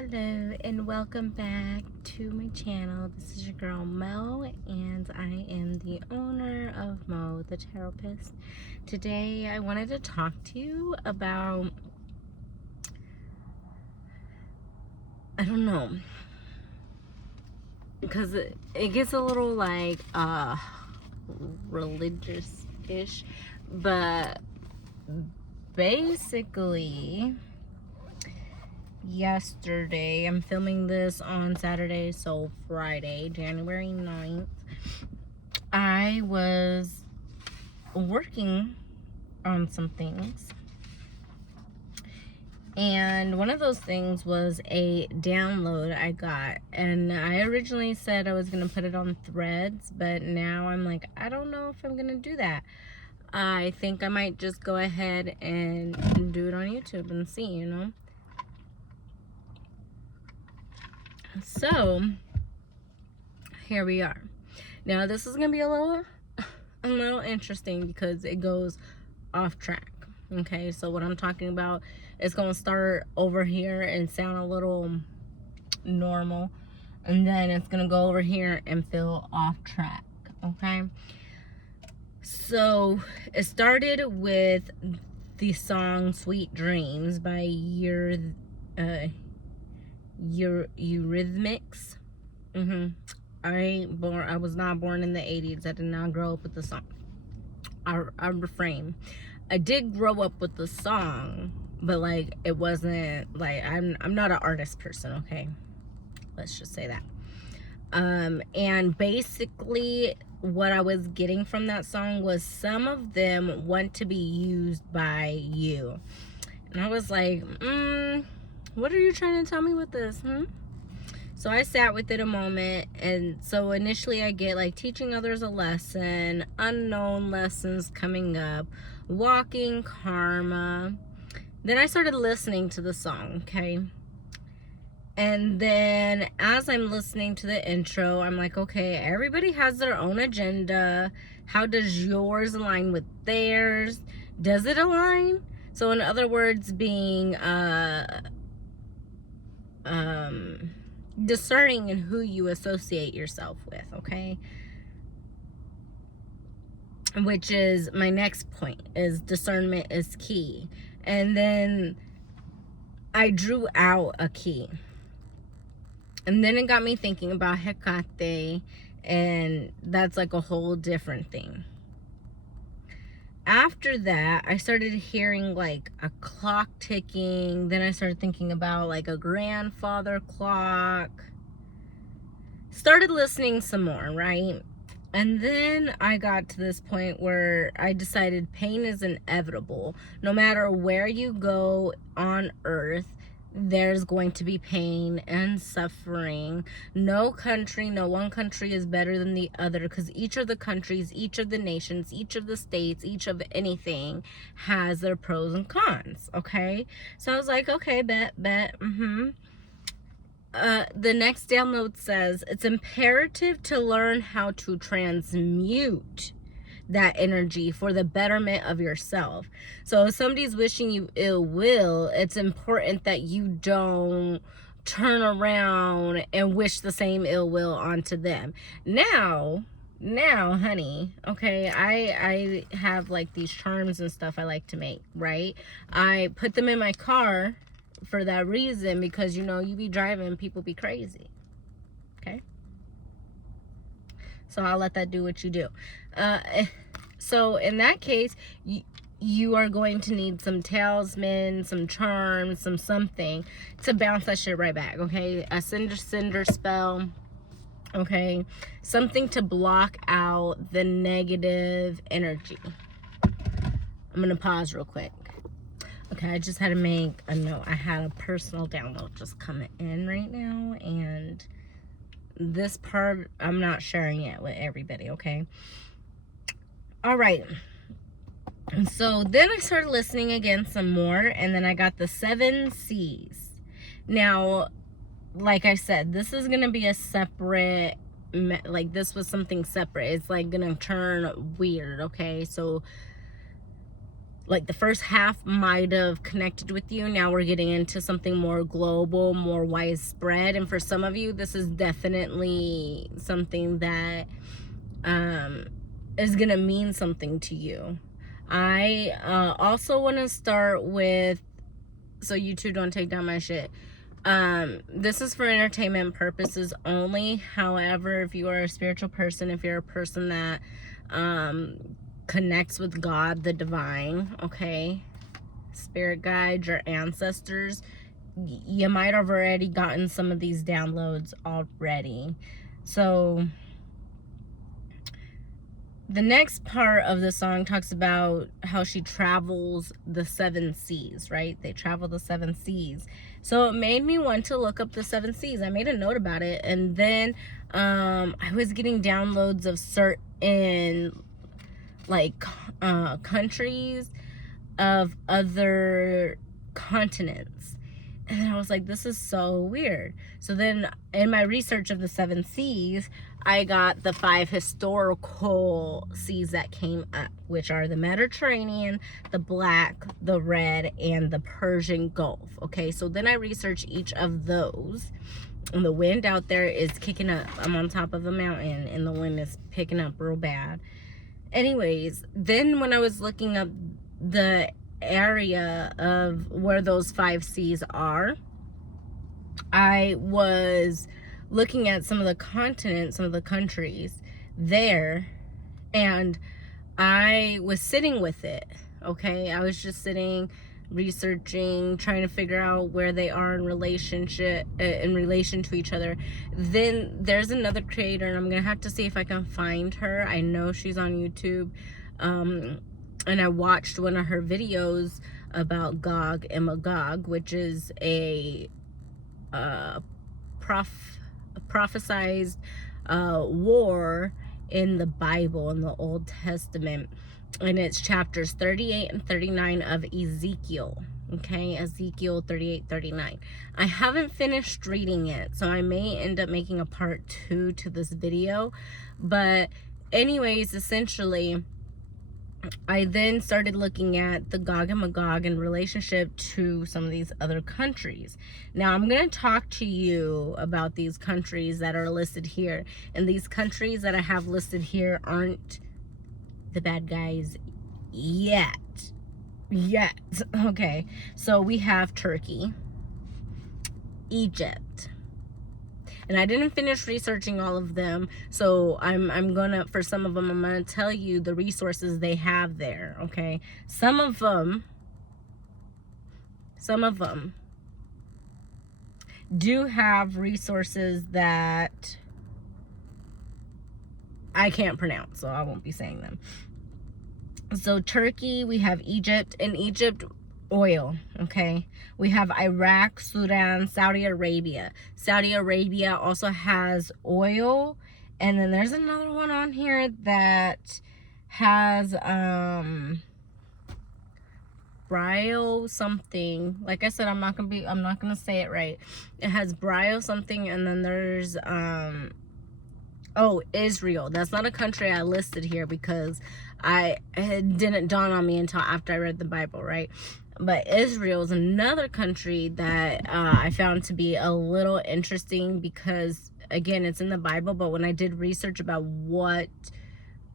Hello and welcome back to my channel. This is your girl Mo and I am the owner of Mo the Taropist. Today I wanted to talk to you about, I don't know, because it gets a little like religious-ish, but basically yesterday, I'm filming this on Saturday, so Friday, January 9th, I was working on some things, and one of those things was a download I got, and I originally said I was going to put it on Threads, but now I'm like, I don't know if I'm going to do that. I think I might just go ahead and do it on YouTube and see, you know. So here we are. Now this is gonna be a little interesting because it goes off track. Okay, so what I'm talking about is gonna start over here and sound a little normal, and then it's gonna go over here and feel off track. Okay, so it started with the song "Sweet Dreams" by Eurythmics. I was not born in the 80s. I did not grow up with the song. I refrain. I did grow up with the song, but like it wasn't like I'm not an artist person, okay? Let's just say that. And basically what I was getting from that song was some of them want to be used by you. And I was like, what are you trying to tell me with this? So I sat with it a moment, and so initially I get like teaching others a lesson, unknown lessons coming up, walking karma. Then I started listening to the song, okay? And then as I'm listening to the intro, I'm like, okay, everybody has their own agenda. How does yours align with theirs? Does it align? So in other words, being discerning in who you associate yourself with, okay? Which is my next point, is discernment is key. And then I drew out a key. And then it got me thinking about Hecate, and that's like a whole different thing. After that, I started hearing like a clock ticking. Then I started thinking about like a grandfather clock. Started listening some more, right? And then I got to this point where I decided pain is inevitable. No matter where you go on earth, there's going to be pain and suffering. No one country is better than the other, because each of the countries, each of the nations, each of the states, each of anything has their pros and cons, okay? So I was like, okay, bet. The next download says, it's imperative to learn how to transmute that energy for the betterment of yourself. So if somebody's wishing you ill will, it's important that you don't turn around and wish the same ill will onto them. Now, honey, okay, I have like these charms and stuff I like to make, right? I put them in my car for that reason, because you know, you be driving, people be crazy, okay? So I'll let that do what you do. So in that case, you are going to need some talisman, some charms, something to bounce that shit right back, okay? A cinder spell, okay? Something to block out the negative energy. I'm gonna pause real quick. Okay, I just had to make a note. I had a personal download just coming in right now, and this part I'm not sharing yet with everybody, okay? All right. And so then I started listening again some more, and then I got the 7 C's. Now, like I said, this is going to be a separate, like this was something separate. It's like going to turn weird, okay? So like the first half might have connected with you. Now we're getting into something more global, more widespread. And for some of you, this is definitely something that is gonna mean something to you. I also want to start with, so you two don't take down my shit. This is for entertainment purposes only. However, if you are a spiritual person, if you're a person that connects with God, the divine, okay, spirit guides, your ancestors, you might have already gotten some of these downloads already. So the next part of the song talks about how she travels the 7 seas, right? They travel the 7 seas. So it made me want to look up the 7 seas. I made a note about it. And then I was getting downloads of certain like countries of other continents. And then I was like, this is so weird. So then in my research of the 7 seas, I got the 5 historical seas that came up, which are the Mediterranean, the Black, the Red, and the Persian Gulf. Okay, so then I researched each of those. And the wind out there is kicking up. I'm on top of a mountain and the wind is picking up real bad. Anyways, then when I was looking up the area of where those 5 seas are, I was looking at some of the continents, some of the countries there, and I was sitting with it. Okay, I was just sitting, researching, trying to figure out where they are in relation to each other. Then there's another creator, and I'm gonna have to see if I can find her. I know she's on YouTube, and I watched one of her videos about Gog and Magog, which is a prophesized war in the Bible, in the Old Testament, and it's chapters 38 and 39 of Ezekiel. Okay, Ezekiel 38, 39. I haven't finished reading it, so I may end up making a part 2 to this video. But anyways, essentially, I then started looking at the Gog and Magog in relationship to some of these other countries. Now, I'm going to talk to you about these countries that are listed here. And these countries that I have listed here aren't the bad guys yet. Okay, so we have Turkey, Egypt. And I didn't finish researching all of them, so I'm gonna, for some of them, I'm gonna tell you the resources they have there, okay? Some of them do have resources that I can't pronounce, so I won't be saying them. So Turkey, we have Egypt. In Egypt, oil, okay? We have Iraq, Sudan, Saudi Arabia. Saudi Arabia also has oil. And then there's another one on here that has brio something. Like I said, I'm not gonna say it right. It has brio something, and then there's oh, Israel. That's not a country I listed here because it didn't dawn on me until after I read the Bible, right? But Israel is another country that I found to be a little interesting because, again, it's in the Bible, but when I did research about what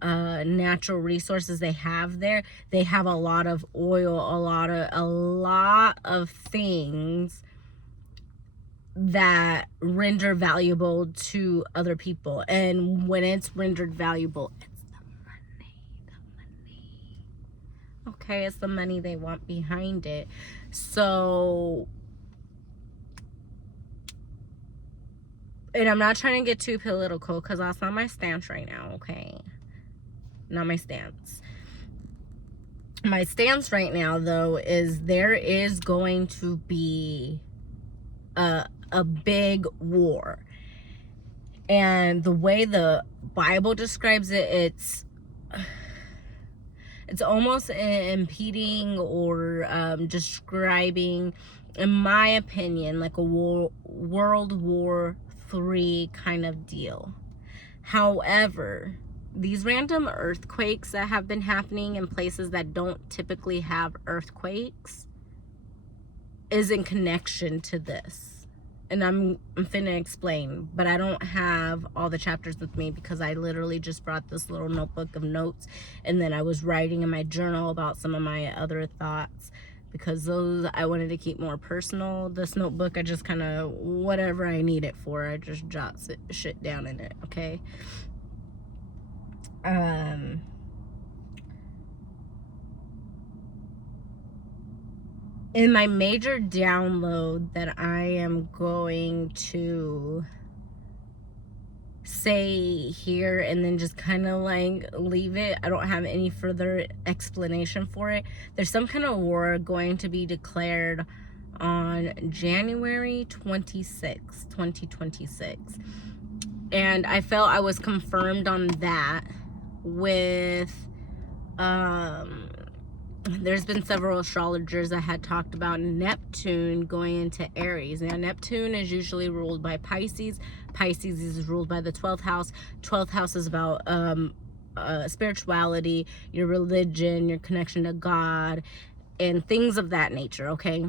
natural resources they have there, they have a lot of oil, a lot of things that render valuable to other people. And when it's rendered valuable, it's the money. Okay, it's the money they want behind it. So, and I'm not trying to get too political because that's not my stance right now, okay? Not my stance. My stance right now, though, is there is going to be a big war. And the way the Bible describes it, it's almost impeding or describing, in my opinion, like a World War III kind of deal. However, these random earthquakes that have been happening in places that don't typically have earthquakes is in connection to this. And I'm finna explain, but I don't have all the chapters with me because I literally just brought this little notebook of notes, and then I was writing in my journal about some of my other thoughts, because those I wanted to keep more personal. This notebook, I just kind of, whatever I need it for, I just jot shit down in it, okay? In my major download that I am going to say here and then just kind of like leave it, I don't have any further explanation for it. There's some kind of war going to be declared on January 26, 2026. And I felt I was confirmed on that with there's been several astrologers that had talked about Neptune going into Aries. Now, Neptune is usually ruled by Pisces. Pisces is ruled by the 12th house. 12th house is about spirituality, your religion, your connection to God, and things of that nature, okay?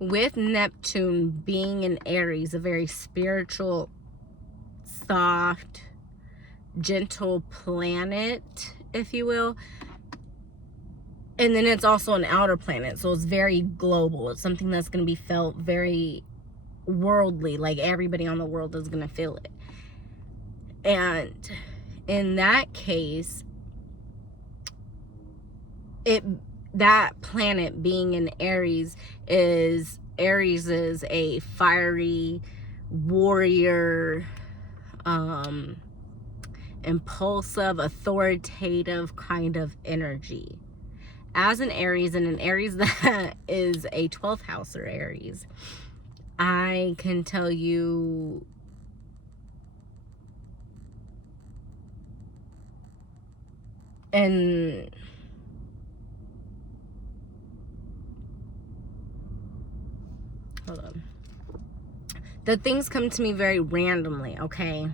With Neptune being in Aries, a very spiritual, soft, gentle planet, if you will. And then it's also an outer planet, so it's very global. It's something that's going to be felt very worldly, like everybody on the world is going to feel it. And in that case, that planet being in Aries is a fiery warrior, impulsive, authoritative kind of energy. As an Aries, and an Aries that is a 12th house or Aries, I can tell you and hold on. The things come to me very randomly, okay?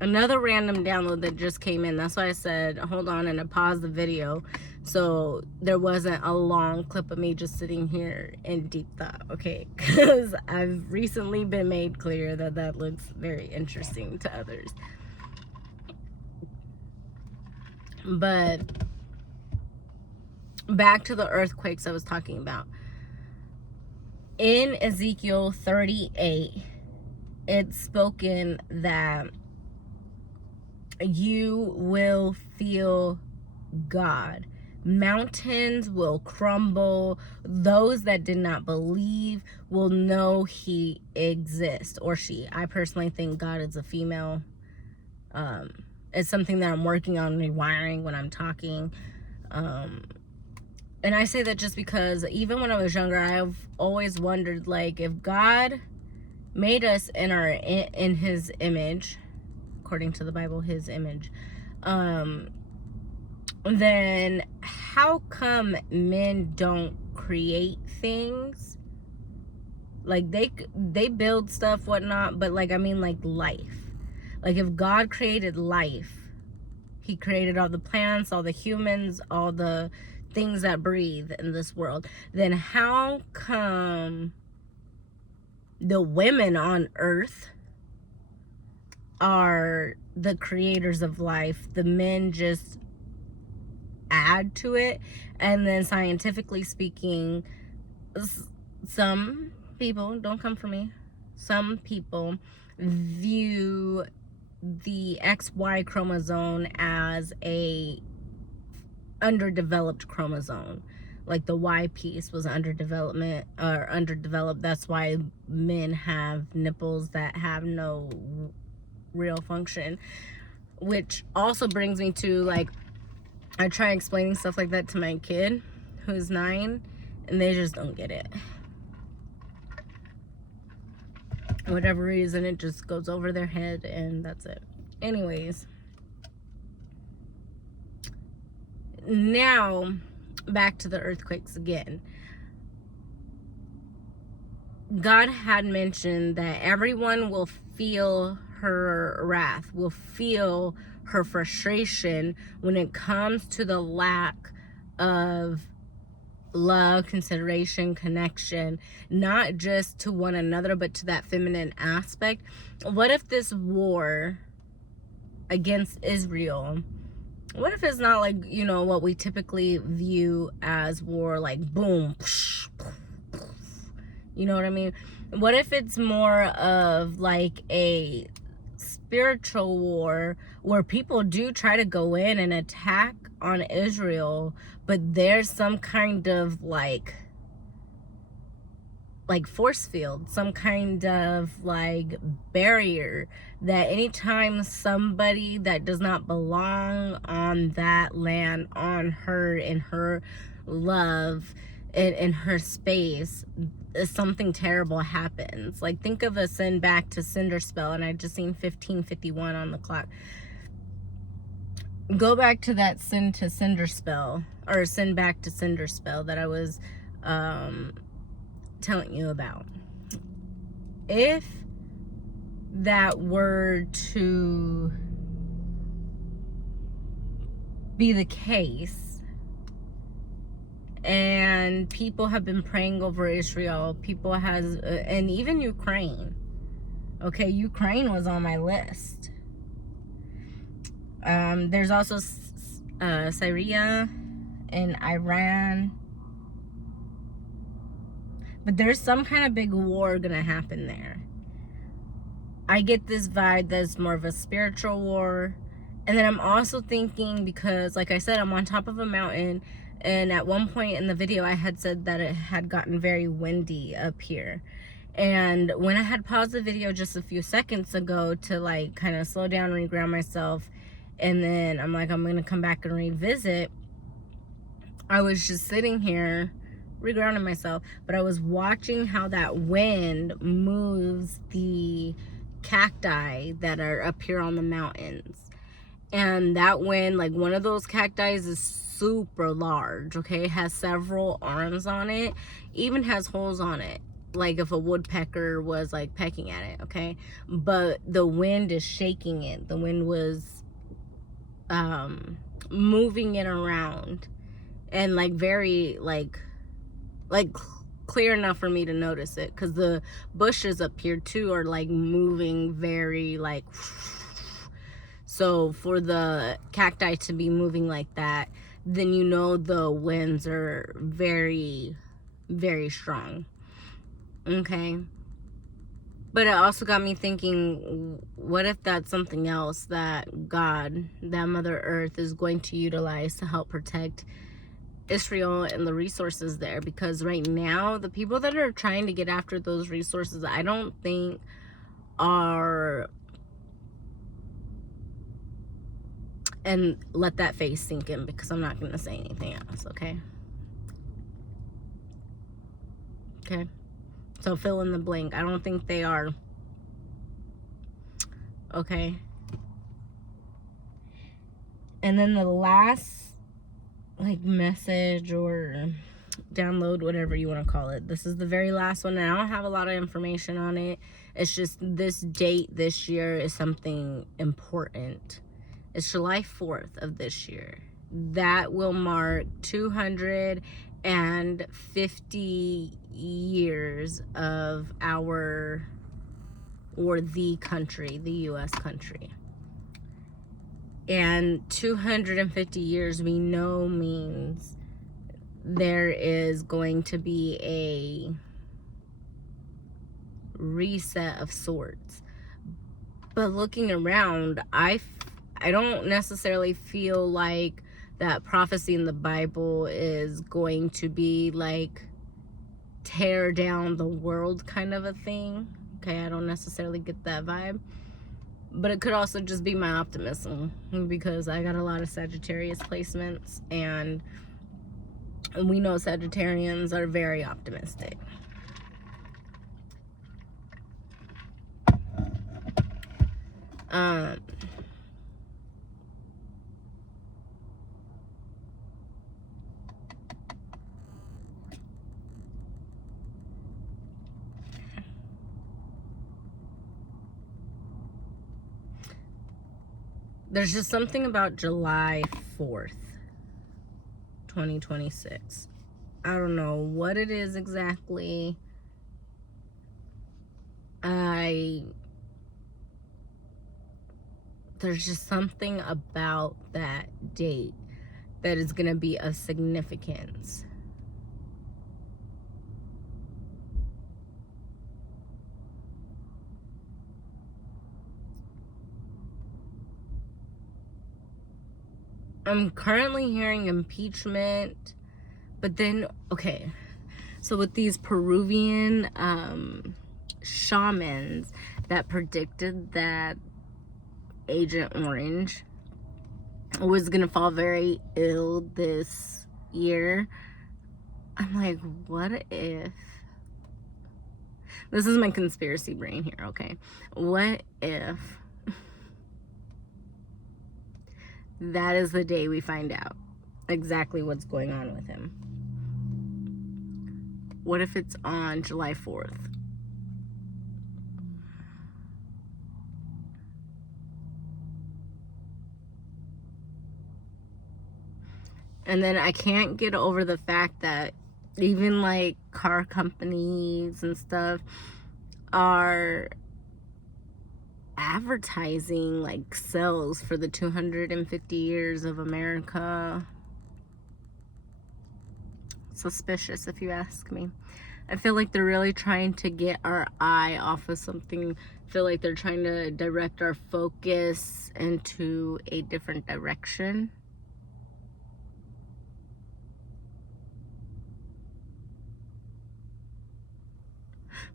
Another random download that just came in. That's why I said, hold on, and I paused the video. So there wasn't a long clip of me just sitting here in deep thought, okay? Because I've recently been made clear that that looks very interesting to others. But back to the earthquakes I was talking about. In Ezekiel 38, it's spoken that you will feel God. Mountains will crumble. Those that did not believe will know he exists, or she. I personally think God is a female. It's something that I'm working on rewiring when I'm talking. And I say that just because even when I was younger, I've always wondered, like, if God made us in his image, according to the Bible, his image, then how come men don't create things? Like, they build stuff, whatnot, but like, I mean, like life. Like, if God created life, he created all the plants, all the humans, all the things that breathe in this world, then how come the women on earth are the creators of life, the men just add to it? And then scientifically speaking, some people, don't come for me, some people view the XY chromosome as a underdeveloped chromosome. Like the Y piece was underdeveloped. That's why men have nipples that have no real function. Which also brings me to, like, I try explaining stuff like that to my kid who's 9, and they just don't get it. For whatever reason, it just goes over their head, and that's it. Anyways, now back to the earthquakes again. God had mentioned that everyone will feel her wrath, will feel her frustration when it comes to the lack of love, consideration, connection, not just to one another, but to that feminine aspect. What if this war against Israel, what if it's not like, you know, what we typically view as war, like boom, you know what I mean? What if it's more of like a spiritual war where people do try to go in and attack on Israel, but there's some kind of like force field, some kind of like barrier, that anytime somebody that does not belong on that land, on her, in her love, in her space, something terrible happens. Like, think of a send back to cinder spell, and I just seen 15:51 on the clock. Go back to that send to cinder spell, or send back to cinder spell that I was telling you about. If that were to be the case, and people have been praying over Israel, people has and even Ukraine. Okay, Ukraine was on my list. There's also Syria and Iran, but there's some kind of big war gonna happen there. I get this vibe that's more of a spiritual war. And then I'm also thinking, because like I said, I'm on top of a mountain, and at one point in the video I had said that it had gotten very windy up here. And when I had paused the video just a few seconds ago to like kind of slow down and reground myself, and then I'm like, I'm gonna come back and revisit, I was just sitting here regrounding myself, but I was watching how that wind moves the cacti that are up here on the mountains. And that wind, like, one of those cacti is super large, okay? It has several arms on it, even has holes on it, like if a woodpecker was like pecking at it, okay? But the wind is shaking it. The wind was moving it around, and like very like clear enough for me to notice it, because the bushes up here too are like moving very like, so for the cacti to be moving like that, then you know the winds are very, very strong. Okay, but it also got me thinking, what if that's something else that God, that Mother Earth, is going to utilize to help protect Israel and the resources there? Because right now, the people that are trying to get after those resources, I don't think are, and let that face sink in, because I'm not going to say anything else, okay? Okay, so fill in the blank. I don't think they are, okay? And then the last like message or download, whatever you want to call it, this is the very last one, and I don't have a lot of information on it. It's just this date this year is something important. It's July 4th of this year. That will mark 250 years of our, or the country, the US country. And 250 years, we know, means there is going to be a reset of sorts. But looking around, I don't necessarily feel like that prophecy in the Bible is going to be like tear down the world kind of a thing. Okay, I don't necessarily get that vibe. But it could also just be my optimism, because I got a lot of Sagittarius placements, and we know Sagittarians are very optimistic. There's just something about July 4th, 2026. I don't know what it is exactly. There's just something about that date that is going to be of significance. I'm currently hearing impeachment, but then, okay, so with these Peruvian shamans that predicted that Agent Orange was gonna fall very ill this year, I'm like, what if, this is my conspiracy brain here, okay, what if that is the day we find out exactly what's going on with him? What if it's on July 4th? And then I can't get over the fact that even like car companies and stuff are advertising like sales for the 250 years of America. Suspicious, if you ask me. I feel like they're really trying to get our eye off of something. I feel like they're trying to direct our focus into a different direction.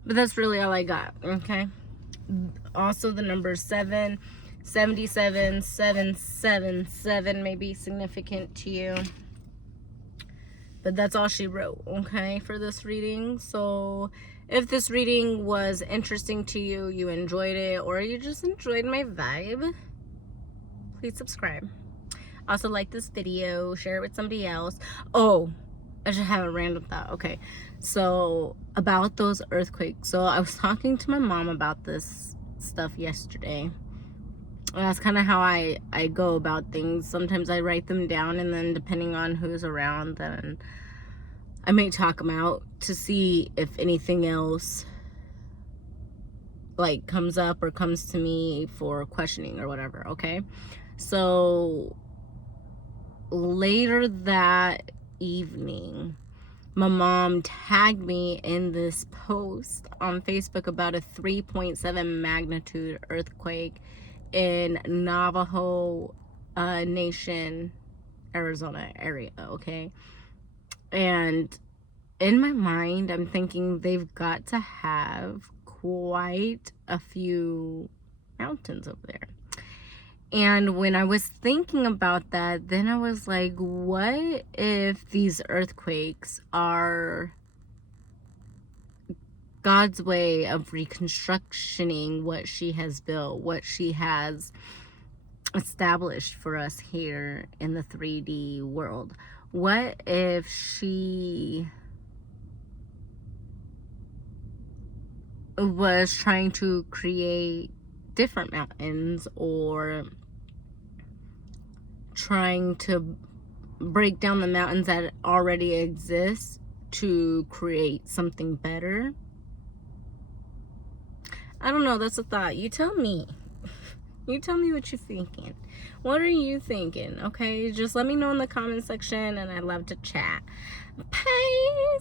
But that's really all I got, okay? Also, the number 777 may be significant to you. But that's all she wrote, okay, for this reading. So if this reading was interesting to you, you enjoyed it, or you just enjoyed my vibe, please subscribe. Also, like this video, share it with somebody else. Oh, I should have a random thought. Okay, so about those earthquakes. So I was talking to my mom about this stuff yesterday. And that's kind of how I go about things. Sometimes I write them down, and then depending on who's around, then I may talk them out to see if anything else like comes up or comes to me for questioning or whatever, okay? So later that evening, my mom tagged me in this post on Facebook about a 3.7 magnitude earthquake in Navajo Nation, Arizona area, okay? And in my mind, I'm thinking they've got to have quite a few mountains over there. And when I was thinking about that, then I was like, what if these earthquakes are God's way of reconstructioning what she has built, what she has established for us here in the 3D world? What if she was trying to create different mountains, or trying to break down the mountains that already exist to create something better? I don't know, that's a thought. You tell me. You tell me what you're thinking. What are you thinking? Okay, just let me know in the comment section, and I'd love to chat. Bye.